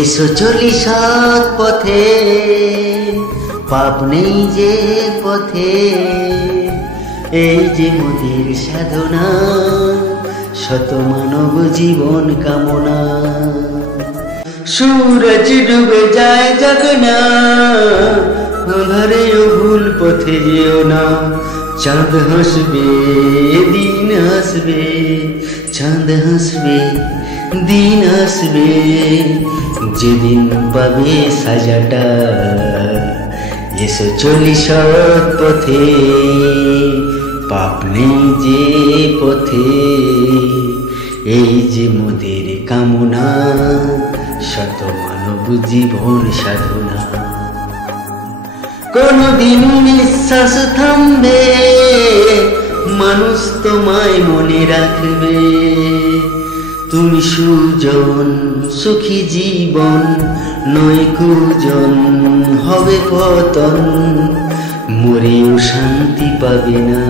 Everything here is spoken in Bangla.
এসো চলি সৎ পথে, পাপ নেই যে পথে, এই যে মোদের সাধনা, শত মানব জীবন কামনা। সূরজ ডুবে যায় জগনা, আঁধারেও ভুল পথে যেও না। চাঁদ হাসবে দিন আসবে, চাঁদ হাসবে দিন আসবে, যেদিন পাবে সাজাটা। এসো চলি সৎ পথে, পাপ নেই যে পথে, এই যে মোদের কামনা, শত মানব জীবন সাধনা। কোনদিন নিঃশ্বাস থামবে, মানুষ তোমায় মনে রাখবে। তুমি সুজন সুখী জীবন, নয় কুজন হবে পতন, মরেও শান্তি পাবে না।